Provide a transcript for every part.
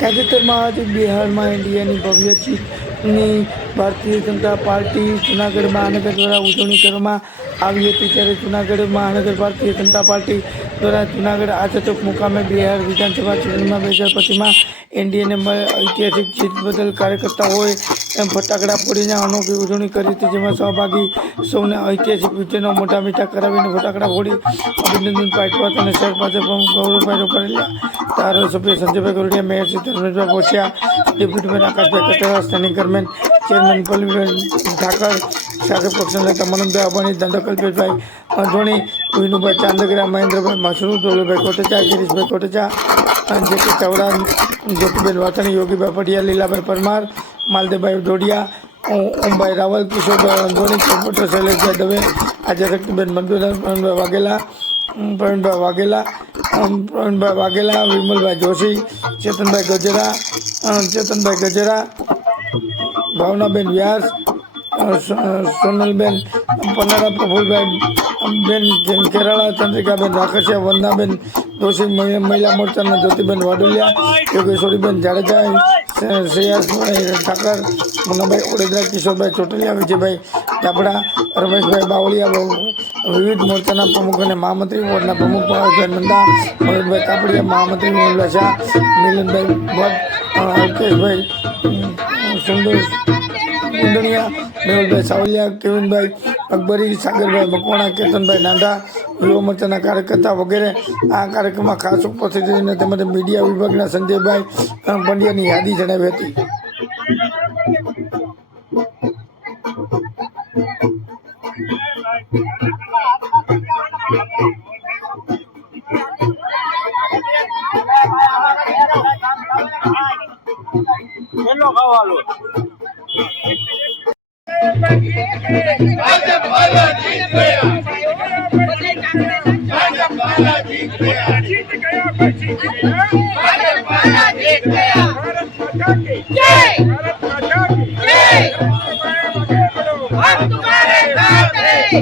તાજેતરમાં આજે બિહારમાં ઇન્ડિયાની ભવ્ય જીતની ભારતીય જનતા પાર્ટી જૂનાગઢ મહાનગર દ્વારા ઉજવણી કરવામાં આવી હતી. ત્યારે જૂનાગઢ મહાનગર ભારતીય જનતા પાર્ટી દ્વારા જુનાગઢ આચાચોક મુકામે બિહાર વિધાનસભા ચૂંટણીમાં બે હજાર પચીસમાં એનડીએને ઐતિહાસિક જીત બદલ કાર્યકર્તાઓએ એમ ફટાકડા ફોડીને અનોખી ઉજવણી કરી હતી, જેમાં સહભાગી સૌને ઐતિહાસિક વિજયનો મોટા મીઠા કરાવીને ફટાકડા ફોડી અભિનંદન પાઠવા અને શહેર પાસે ગૌરવભાઈ રોકડિયા ધારાસભ્ય Sanjaybhai Gordiya, mayor Shri Dharmeshbhai Pochiya deputy mayor Akashbhai Katera government chairman Palliben Thakar સાથે પક્ષના નેતા મનનભાઈ અબાણી ધંધો કલ્પેશભાઈ અંધોણી વિનુભાઈ ચાંદગરા, મહેન્દ્રભાઈ Masru ધોલુભાઈ Kotecha, Girishbhai Kotecha J K Chavda, Jyotiben Vasani Yogibhai Patiya Lilabhai Parmar, Maldevbhai Dodiya Ombhai Raval, Kishorbhai Andhoni computer Shaileshbhai Dave, આજે શક્તિબેન મંજુદાર પ્રવીણભાઈ વાઘેલા પ્રવીણભાઈ વાઘેલા પ્રવીણભાઈ વાઘેલા, વિમલભાઈ જોશી, ચેતનભાઈ ગજરા ચેતનભાઈ ગજરા, ભાવનાબેન વ્યાસ સોનલબેન પન્નારા પ્રફુલભાઈ, બેન કેરાળા, ચંદ્રિકાબેન રાખસિયા, વંદાબેન દોશી મહિલા મોરચાના જ્યોતિબેન વાડોલિયા, યોગેશ્વરીબેન જાડેજા શ્રેયાસભાઈ ઠાકર મુનાભાઈ ઓડેદરા, કિશોરભાઈ ચોટલિયા, વિજયભાઈ ચાપડા રમેશભાઈ બાવળિયા વિવિધ મોરચાના પ્રમુખ અને મહામંત્રી વોર્ડના પ્રમુખ ભાવેશભાઈ નંદા, મયુરભાઈ કાપડિયા, મહામંત્રી મોહનભાઈ શાહ, મિલનભાઈ ભટ્ટ અલ્કેશભાઈ સુંદર કુંદણિયા મેહુલભાઈ સાવલિયા, કેવિનભાઈ અકબરી સાગરભાઈ મકવાણા, કેતનભાઈ નાંધા યુવા કાર્યકર્તા વગેરે. આ કાર્યક્રમમાં ખાસ ઉપસ્થિત રહીને તેમજ મીડિયા વિભાગના સંજયભાઈ પંડ્યાની યાદી જણાવી હતી. আমাকে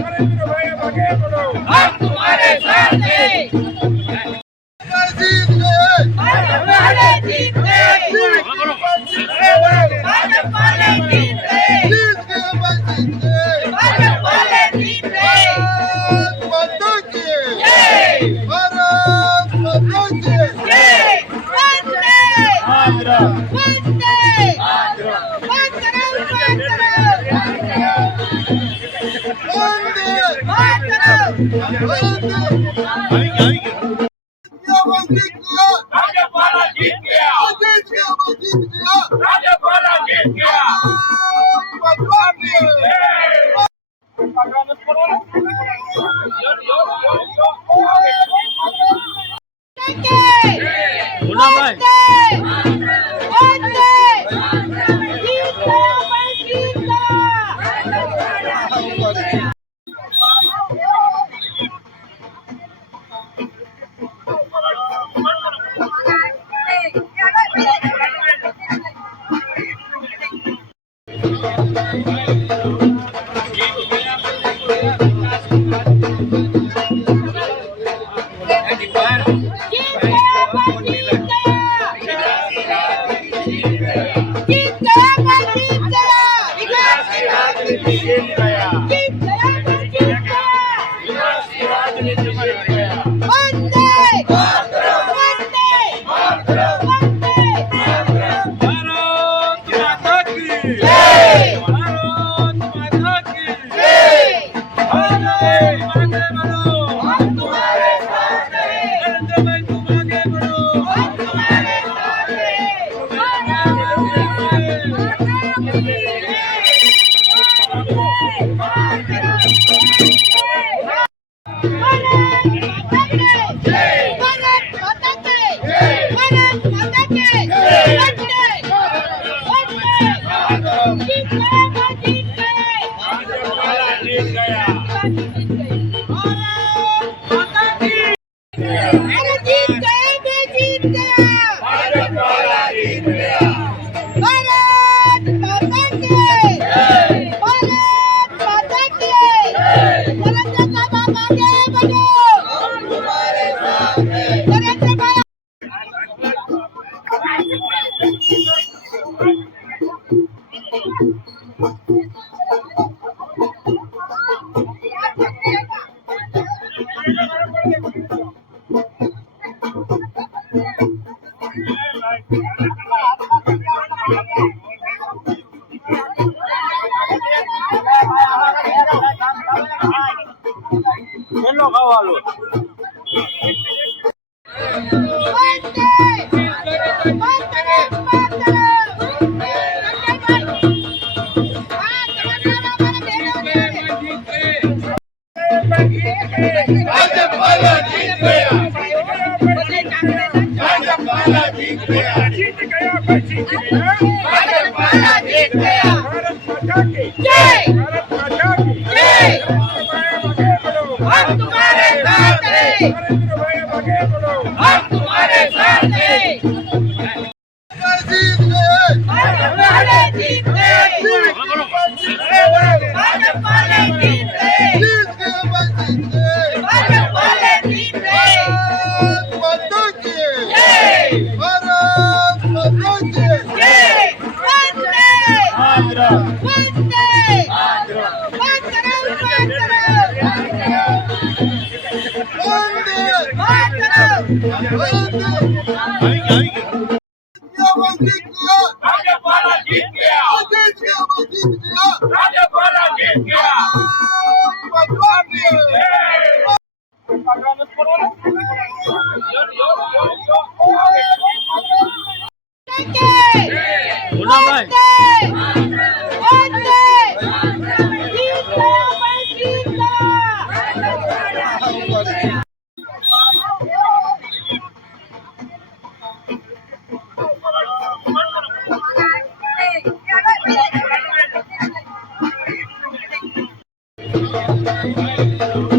Thank you. ભારત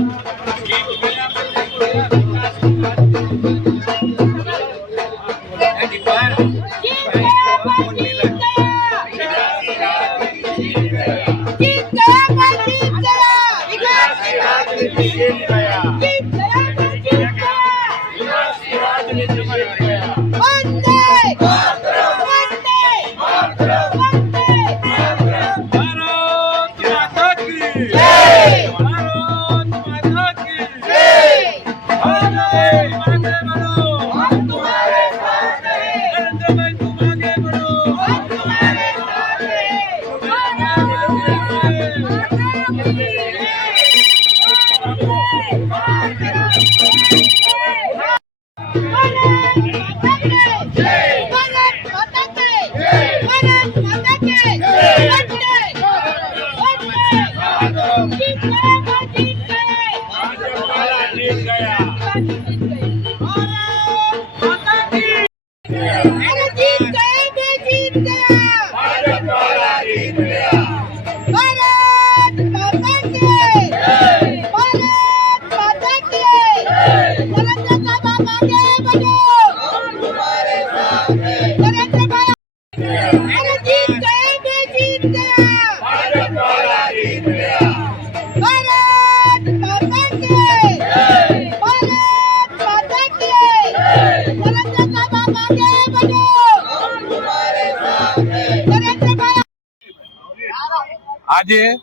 આજે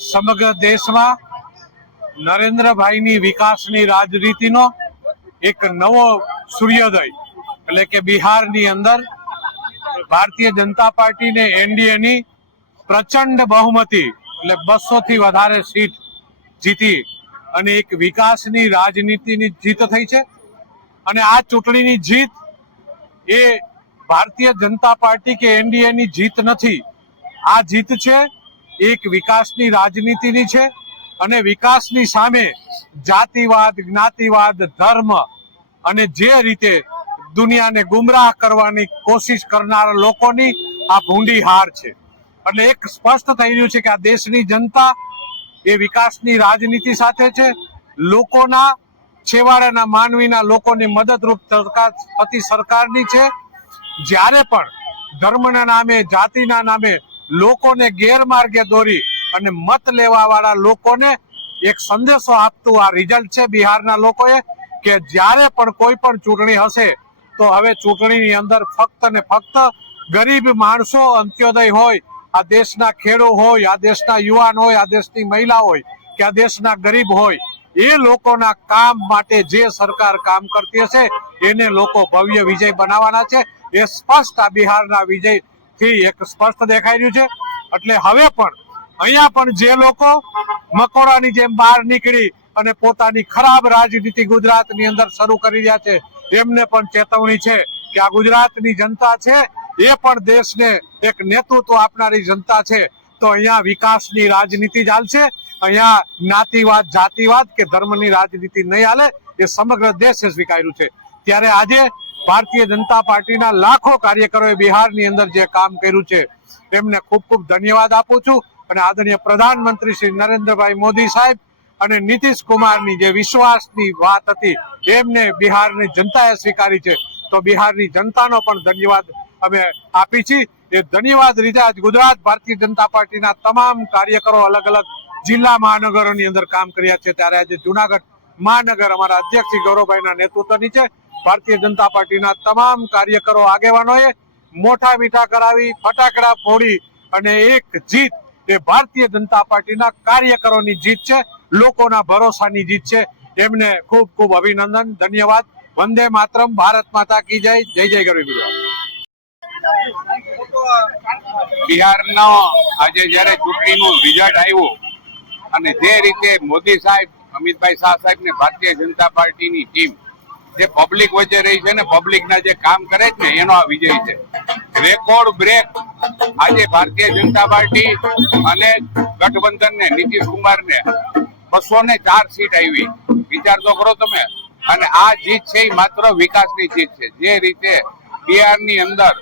સમગ્ર દેશમાં નરેન્દ્રભાઈની વિકાસની રાજનીતિનો એક નવો સૂર્યોદય, એટલે કે બિહારની અંદર ભારતીય જનતા પાર્ટીને એનડીએની પ્રચંડ બહુમતી, એટલે બસો થી વધારે સીટ જીતી અને એક વિકાસની રાજનીતિની જીત થઈ છે. અને આ ચૂંટણીની જીત એ ભારતીય જનતા પાર્ટી કે એનડીએની જીત નથી. આ જીત છે એક વિકાસની રાજનીતિની છે અને વિકાસની સામે જાતિવાદ, જ્ઞાતિવાદ, ધર્મ અને જે રીતે દુનિયાને ગુમરાહ કરવાની કોશિશ કરનારા લોકોની આ ભૂંડી હાર છે. એટલે એક સ્પષ્ટ થઈ રહ્યું છે કે આ દેશની જનતા એ વિકાસની રાજનીતિ સાથે છે. લોકોના છેવાડાના માનવીના લોકોની મદદરૂપ થતી સરકારની છે. જ્યારે પણ ધર્મના નામે, જાતિના નામે લોકોને ગેરમાર્ગે દોરી અને મત લેવા વાળા લોકોને એક સંદેશો આપતું આ રિઝલ્ટ છે બિહારના લોકોએ કે જ્યારે પણ કોઈ પણ ચૂંટણી હશે, તો હવે ચૂંટણીની અંદર ફક્ત ને ફક્ત ગરીબ માણસો અંત્યોદય હોય, આ દેશના ખેડૂ હોય, આ દેશના યુવાન હોય, આ દેશની મહિલા હોય, કે આ દેશના ગરીબ હોય, એ લોકોના કામ માટે જે સરકાર કામ કરતી હશે, એને લોકો ભવ્ય વિજય બનાવવાના છે. એ સ્પષ્ટ આ બિહારના વિજયથી એક સ્પષ્ટ દેખાઈ રહ્યું છે. એટલે હવે પણ અહીંયા પણ જે લોકો મકોડાની જેમ બહાર નીકળી અને પોતાની ખરાબ રાજનીતિ ગુજરાતની અંદર શરૂ કરી રહ્યા છે એમને પણ ચેતવણી છે કે આ ગુજરાતની જનતા છે, એ પણ દેશને એક નેતૃત્વ આપનારી જનતા છે. તો અહીંયા વિકાસની રાજનીતિ ચાલશે, અહીંયા જ્ઞાતિવાદ, જાતિવાદ કે ધર્મની રાજનીતિ નહીં હાલે, એ સમગ્ર દેશે સ્વીકાર્યું છે. ત્યારે આજે ભારતીય જનતા પાર્ટીના લાખો કાર્યકરોએ બિહારની અંદર જે કામ કર્યું છે, તેમને ખૂબ ખૂબ ધન્યવાદ આપું છું અને આદરણીય પ્રધાનમંત્રી શ્રી નરેન્દ્રભાઈ મોદી સાહેબ અને નીતિશ કુમારની જે વિશ્વાસની વાત હતી, એમને બિહારની જનતાએ સ્વીકારી છે. તો બિહારની જનતાનો પણ ધન્યવાદ અમે આપી છીએ એ ધન્યવાદ રીતે આજ ગુજરાત ભારતીય જનતા પાર્ટીના તમામ કાર્યકરો અલગ અલગ જિલ્લા મહાનગરોની અંદર કામ કર્યા છે. ત્યારે આજે જુનાગઢ મહાનગર અમારા અધ્યક્ષ શ્રી ગૌરવભાઈના નેતૃત્વ નીચે ભારતીય જનતા પાર્ટીના તમામ કાર્યકરો, આગેવાનોએ મોટા મીઠા કરાવી, ફટાકડા ફોડી અને એક જીત એ ભારતીય જનતા પાર્ટીના કાર્યકરોની જીત છે, લોકોના ભરોસાની જીત છે. એમને ખૂબ ખૂબ અભિનંદન, ધન્યવાદ. વંદે માતરમ, ભારત માતા કી જય જય જય ગરવી ગુજરાત. બિહારનો આજે જ્યારે ચૂંટણીનું રિઝલ્ટ આવ્યું અને જે રીતે મોદી સાહેબ, અમિતભાઈ શાહ સાહેબ ને ભારતીય જનતા પાર્ટીની ટીમ જે પબ્લિક વચ્ચે રહી છે ને પબ્લિકના જે કામ કરે છે ને, એનો આ વિજય છે. રેકોર્ડ બ્રેક આજે ભારતીય જનતા પાર્ટી અને ગઠબંધન ને નીતિશ કુમાર ને બસો ને ચાર સીટ આવી વિચાર તો કરો તમે? અને આ જીત છે એ માત્ર વિકાસની જીત છે. જે રીતે બિહારની અંદર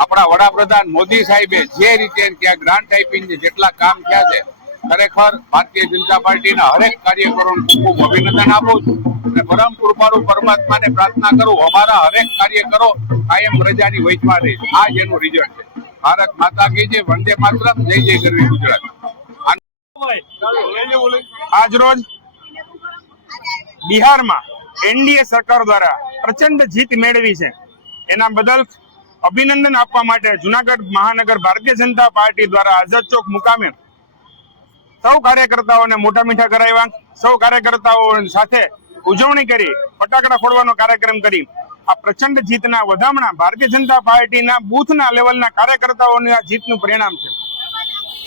આપણા વડાપ્રધાન મોદી સાહેબે જે રીતે ત્યાં ગ્રાન્ટ આપીને જેટલા કામ થયા છે, ખરેખર ભારતીય જનતા પાર્ટીના હરેક કાર્યકરોને ખૂબ અભિનંદન આપું છું. અને પરમ કૃપાળુ પરમાત્માને પ્રાર્થના કરું, અમારા હરેક કાર્યકરો કાયમ પ્રજાની વચમાં રહે આ જ એનું રિઝલ્ટ છે. ભારત માતા કી જે વંદે માતરમ, જય જય ગરવી ગુજરાત. આજ બિહારમાં એનડીએ સરકાર દ્વારા પ્રચંડ જીત મેળવી છે. એના બદલ અભિનંદન આપવા માટે જુનાગઢ મહાનગર ભારતીય જનતા પાર્ટી દ્વારા આઝાદ ચોક મુકામે સૌ કાર્યકર્તાઓને મોટા મીઠા કરાવ્યા. સૌ કાર્યકર્તાઓ સાથે ઉજવણી કરી, ફટાકડા ફોડવાનો કાર્યક્રમ કરી. આ પ્રચંડ જીતના વધામણા ભારતીય જનતા પાર્ટીના બૂથના લેવલના કાર્યકર્તાઓની આ જીતનું પરિણામ છે.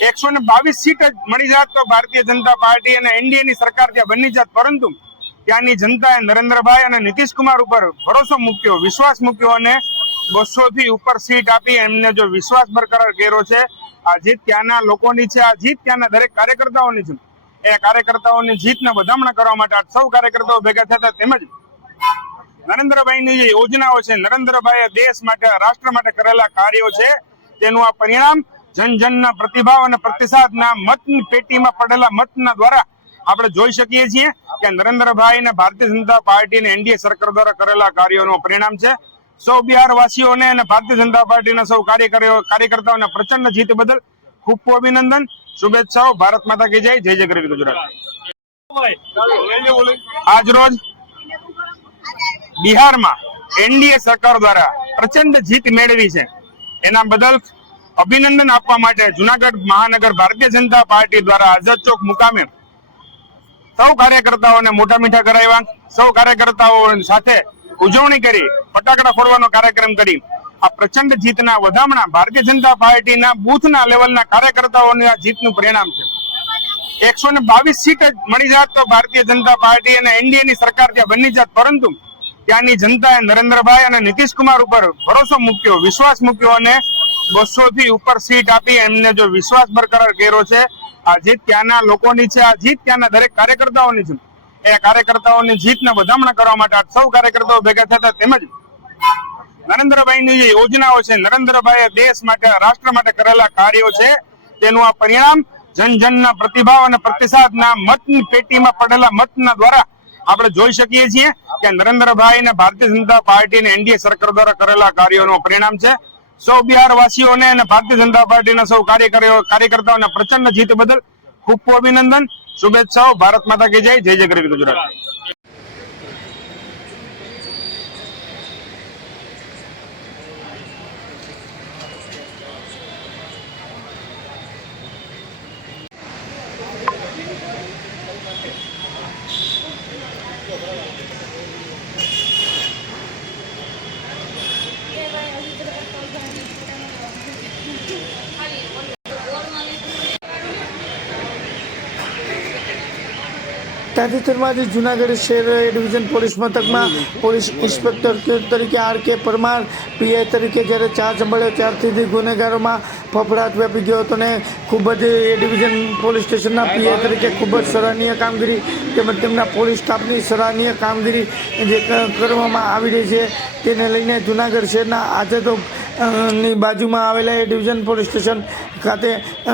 એકસો ને બાવીસ સીટ જ મળી જાત તો ભારતીય જનતા પાર્ટી અને એનડીએની સરકાર ત્યાં બની જાત, પરંતુ ત્યાંની જનતાએ નરેન્દ્રભાઈ અને નીતિશ કુમાર ઉપર ભરોસો મૂક્યો, વિશ્વાસ મૂક્યો અને બસો થી ઉપર સીટ આપી એમને જો વિશ્વાસ બરકરાર કર્યો છે, આ જીત ત્યાંના લોકોની છે, આ જીત ત્યાંના દરેક કાર્યકર્તાઓની છે. એ કાર્યકર્તાઓની જીતને વધામણા કરવા માટે સૌ કાર્યકર્તાઓ ભેગા થતા તેમજ નરેન્દ્રભાઈની જે યોજનાઓ છે, નરેન્દ્રભાઈએ દેશ માટે, રાષ્ટ્ર માટે કરેલા કાર્યો છે, તેનું આ પરિણામ જનજનના પ્રતિભાવ અને પ્રતિસાદના મત પેટીમાં પડેલા મતના દ્વારા આપણે જોઈ શકીએ છીએ કે નરેન્દ્રભાઈ અને ભારતીય જનતા પાર્ટી અને એનડીએ સરકાર દ્વારા કરેલા કાર્યોનું પરિણામ છે. સૌ બિહાર વાસીઓને અને ભારતીય જનતા પાર્ટીના સૌ કાર્યકરો કાર્યકર્તાઓને પ્રચંડ જીત બદલ ખૂબ ખૂબ અભિનંદન. શુભેચ્છાઓ. ભારત માતા કી જય. જય જય ગુજરાત. આજ બિહારમાં એનડીએ સરકાર દ્વારા પ્રચંડ જીત મેળવી છે. એના બદલ અભિનંદન આપવા માટે જુનાગઢ મહાનગર ભારતીય જનતા પાર્ટી દ્વારા આઝાદ ચોક મુકામે સૌ કાર્યકર્તાઓને મોટા મીઠા કરાવ્યા. સૌ કાર્યકર્તાઓ સાથે ઉજવણી કરી, ફટાકડા ફોડવાનો કાર્યક્રમ કરી. આ પ્રચંડ જીતના વધામણા ભારતીય જનતા પાર્ટીના બુથના લેવલના કાર્યકર્તાઓની આ જીતનું પરિણામ છે. એકસો સીટ જ મળી જાત તો ભારતીય જનતા પાર્ટી અને એનડીએ ની સરકાર ત્યાં બની જાત, પરંતુ ત્યાંની જનતાએ નરેન્દ્રભાઈ અને નીતિશકુમાર ઉપર ભરોસો મૂક્યો, વિશ્વાસ મૂક્યો અને બસો થી ઉપર સીટ આપી એમને જો વિશ્વાસ બરકરાર કર્યો છે, આ જીત ત્યાંના લોકોની છે, આ જીત ત્યાંના દરેક કાર્યકર્તાઓની છે. એ કાર્યકર્તાઓની જીતને વધામણા કરવા માટે સૌ કાર્યકર્તાઓ ભેગા થતા તેમજ નરેન્દ્રભાઈની જે યોજનાઓ છે, નરેન્દ્રભાઈએ દેશ માટે, રાષ્ટ્ર માટે કરેલા કાર્યો છે, તેનું આ પરિણામ જન જનના પ્રતિભાવ અને પ્રતિસાદના મત પેટીમાં પડેલા મતના દ્વારા આપણે જોઈ શકીએ છીએ કે નરેન્દ્રભાઈ અને ભારતીય જનતા પાર્ટી અને એનડીએ સરકાર દ્વારા કરેલા કાર્યોનું પરિણામ છે. સૌ બિહાર વાસીઓને અને ભારતીય જનતા પાર્ટીના સૌ કાર્યકરો કાર્યકર્તાઓને પ્રચંડ જીત બદલ ખૂબ ખૂબ અભિનંદન. શુભેચ્છાઓ. ભારત માતા કી જય. જય જય ગરવી ગુજરાત. તાજેતરમાં જ જુનાગઢ શહેર એ ડિવિઝન પોલીસ મથકમાં પોલીસ ઇન્સ્પેક્ટર તરીકે આર કે પરમાર, પીઆઈ તરીકે જ્યારે ચાર્જ મળ્યો ત્યારથી ગુનેગારોમાં ફફડાટ વ્યાપી ગયો હતો ને ખૂબ જ એ ડિવિઝન પોલીસ સ્ટેશનના પીઆઈ તરીકે ખૂબ જ સરાહનીય કામગીરી તેમજ તેમના પોલીસ સ્ટાફની સરાહનીય કામગીરી જે કરવામાં આવી રહી છે તેને લઈને જુનાગઢ શહેરના તો ની બાજુમાં આવેલા એ ડિવિઝન પોલીસ સ્ટેશન ખાતે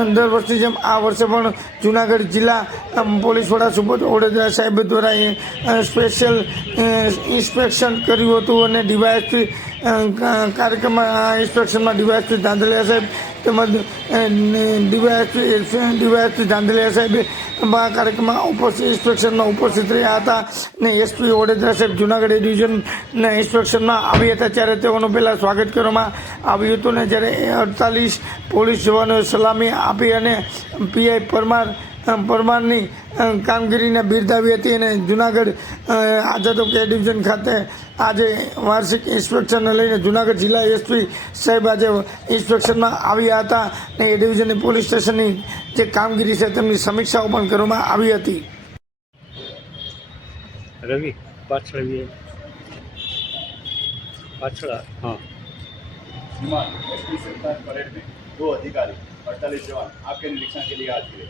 દર વર્ષની જેમ આ વર્ષે પણ જુનાગઢ જિલ્લા પોલીસ વડા સુબોધ ઓડેદરા સાહેબ દ્વારા સ્પેશિયલ ઇન્સ્પેક્શન કર્યું હતું અને ડીવાયએસપી કાર્યક્રમમાં ઇન્સ્ટ્રક્શનમાં ડીવાયસપી ધાંધલિયા સાહેબ. તેમજ ડીવાયસપી ડીવાયસપી ધાંધલિયા સાહેબ. આ કાર્યક્રમમાં ઉપસ્થિત ઇન્સ્ટ્રક્શનમાં ઉપસ્થિત રહ્યા હતા. ને એસપી વડોદરા સાહેબ જુનાગઢ ડિવિઝનના ઇન્સ્ટ્રક્શનમાં આવ્યા હતા. ત્યારે તેઓનું પહેલાં સ્વાગત કરવામાં આવ્યું હતું ને જ્યારે અડતાલીસ પોલીસ જવાનોએ સલામી આપી અને પીઆઈ પરમાર પરમારની અ, કામગીરીને બિરદાવી હતી અને જુનાગઢ અ, આઝાદો કે ડિવિઝન ખાતે આજે વાર્ષિક ઇન્સ્પેક્શનને લઈને જુનાગઢ જિલ્લા એસપી સાહેબ આજે ઇન્સ્પેક્શનમાં આવ્યા હતા અને એ ડિવિઝનની પોલીસ સ્ટેશનની જે કામગીરી છે તેમની સમીક્ષાઓ પણ કરવામાં આવી હતી રવિ પાછળ બી પાછળ હા विमान एसपी सरकार परेड में दो अधिकारी अड़तालीस जवान आपके निरीक्षण के लिए आज हुए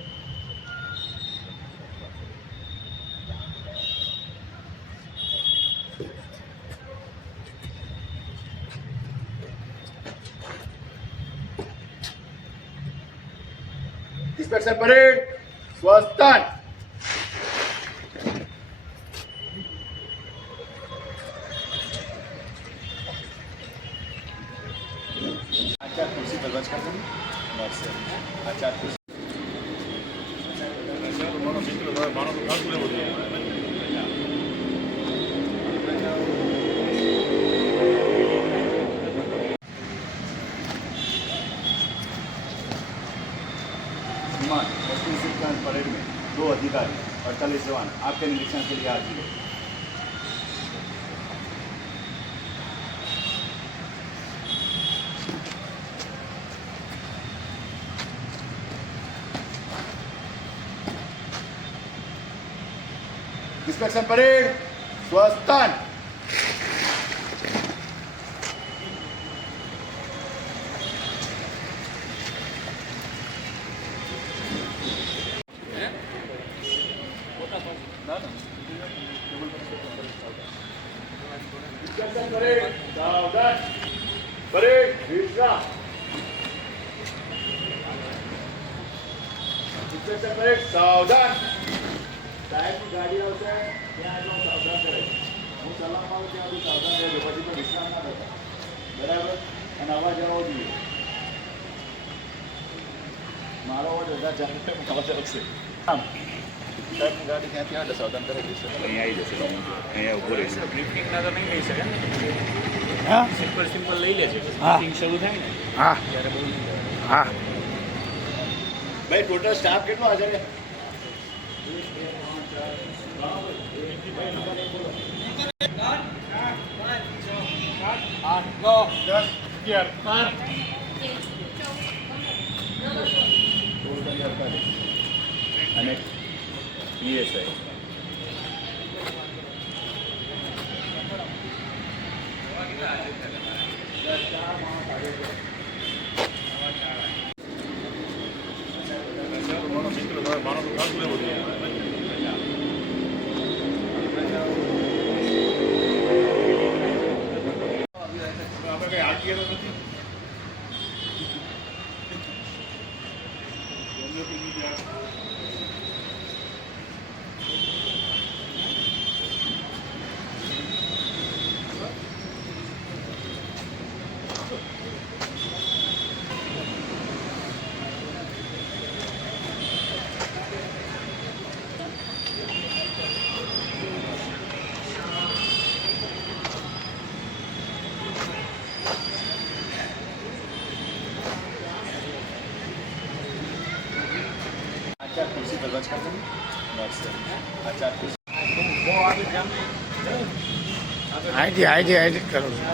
ઇન્સ્પેક્ટર પરેડ સ્વસ્થાન આચાર ખુરશી પર બચકા કરી નર્સરી આચાર ખુરશી अड़तालीस जवान आपके निरीक्षण के लिए आज हुए इंस्पेक्शन परेड स्वस्थान સાવધાન સાહેબ ગાડી આવશે ત્યાં એટલો સાવધાન કરે હું સલામ પાડું ત્યાં બધું સાવધાન રહેજો પછી તો વિશ્રામ ના થતા બરાબર અને અવાજ આવવો જોઈએ મારો અવાજ બધા જાતે અવાજ આવશે સાહેબ ગાડી ક્યાંથી આવે સાવધાન કરે જશે અહીંયા આવી જશે અહીંયા ઉભો રહેશે બ્લિફિંગ ના તો નહીં થઈ શકે હા? સિમ્પલ સિમ્પલ લઈ લેશે હા. મીટિંગ શરૂ થાય ને. હા. ત્યારે બહુ હા. ભાઈ ટોટલ સ્ટાફ કેટલો હાજર છે અને પીએસઆઈ Thank you. અહીંથી અહીંથી અહીંથી જ કરું છું.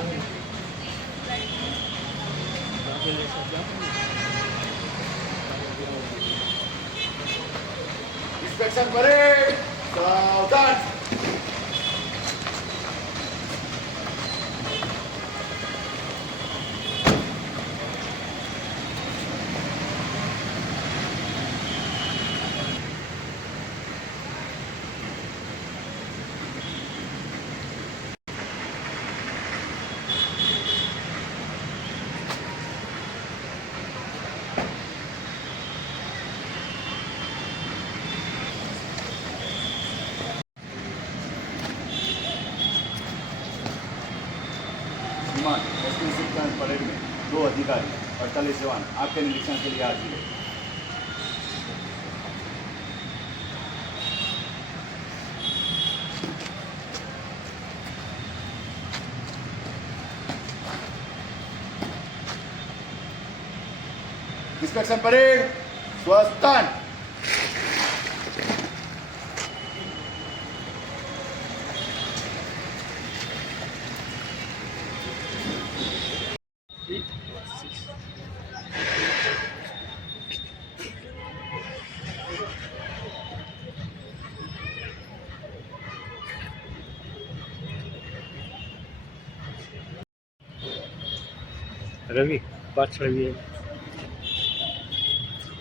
अड़तालीस जवान आपके निरीक्षण के लिए हाजिर है इंस्पेक्शन परेड स्वस्थान પાછળ બી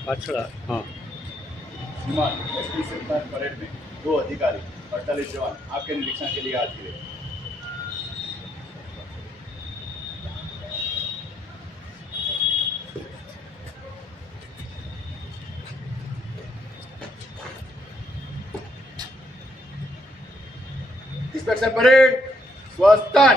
પાછળ હા विमान एक्सक्लूसिव कैंप परेड में दो अधिकारी अड़तालीस जवान आपके निरीक्षण के लिए हाजिर है इंस्पेक्शन परेड स्वस्थान